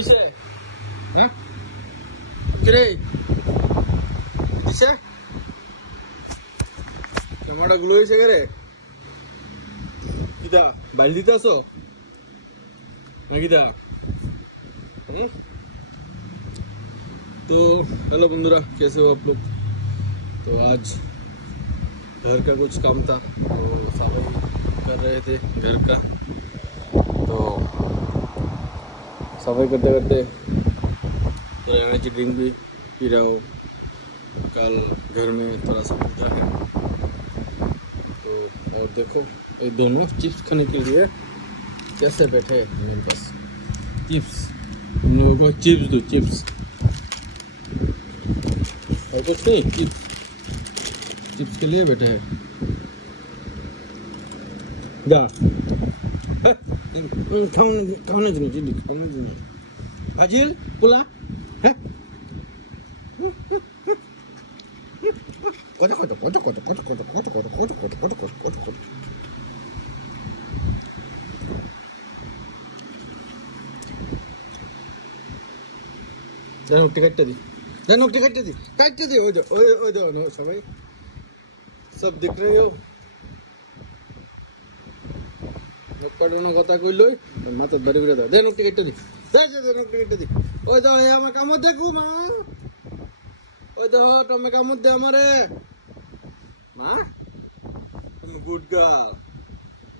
হ্যাঁ কিরে দিছে ক্যামেরা গুলো হয়েছে রে কিদা বালতিতে আছো নাকিদা तो हेलो बंधुरा कैसे हो आप लोग। तो आज घर का कुछ काम था तो सफाई कर रहे थे घर का। तो सफाई करते करते थोड़ा एनर्जी ड्रिंक भी पी रहा हूँ। कल घर में थोड़ा सा पूजा है तो और देखो ये दोनों चिप्स खाने के लिए कैसे बैठे हैं मेरे पास। चिप्स हम लोगों को चिप्स दो चिप्स और कुछ नहीं चिप्स के लिए बैठे हैं। जा खाने दीजिए हाजिल पुला है टिकट दी काटते दी ओ सबाई सब दिख रहे हो पढ़ानो कथा कইল माथा बाड़ी করে দাও দেন টিকেটটা দি টিকেটটা দি ওই দাও আমার কাম দেখো মা ওই দাও তুমি কাম দে আমারে মা তুমি গুড গার্ল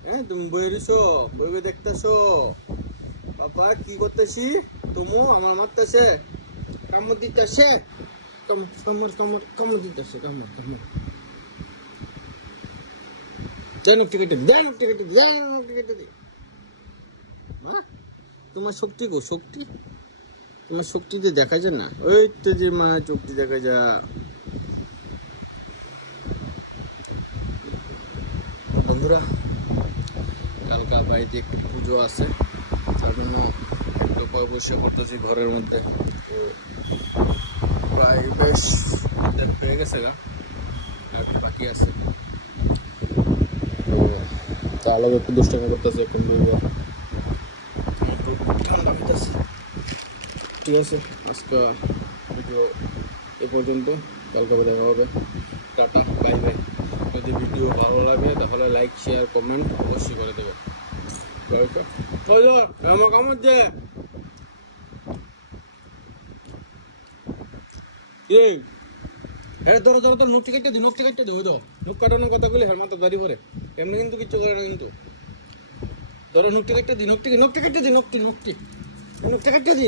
হ্যাঁ তুমি বইরিছো বই দেখতাছো বাবা কি করতেছি তুমি আমার মারতেছে কাম দিতেছে কামড় দিতেছে কামড় দেন টিকেট দি মা তোমার শক্তি গো শক্তি তোমার শক্তিতে দেখা যায় না ওই তো যে মা শক্তি দেখা যায়। বন্ধুরা কালকা বাড়িতে একটু পুজো আছে তার জন্য একটু বসে করতেছি ঘরের মধ্যে। তো প্রায় বেশ হয়ে গেছে গা আর বাকি আছে তো আলাদা একটু দুষ্টামি করতেছে এখন ঠান্ডা হইতেছে। ঠিক আছে আজকে ভিডিও এ পর্যন্ত কালকে দেখা হবে টাটা বাই বাই। যদি ভিডিও ভালো লাগে তাহলে লাইক শেয়ার কমেন্ট অবশ্যই করে দেবে। আমার কামড় দে হ্যাঁ ধরো নোকটি কাটতে দি ওই তো নোক কাটানোর কথা বলে হ্যাঁ মাথা দাঁড়িয়ে পরে এমনি কিন্তু কিচ্ছু করে না কিন্তু ধরো নোকটি কাটতে দি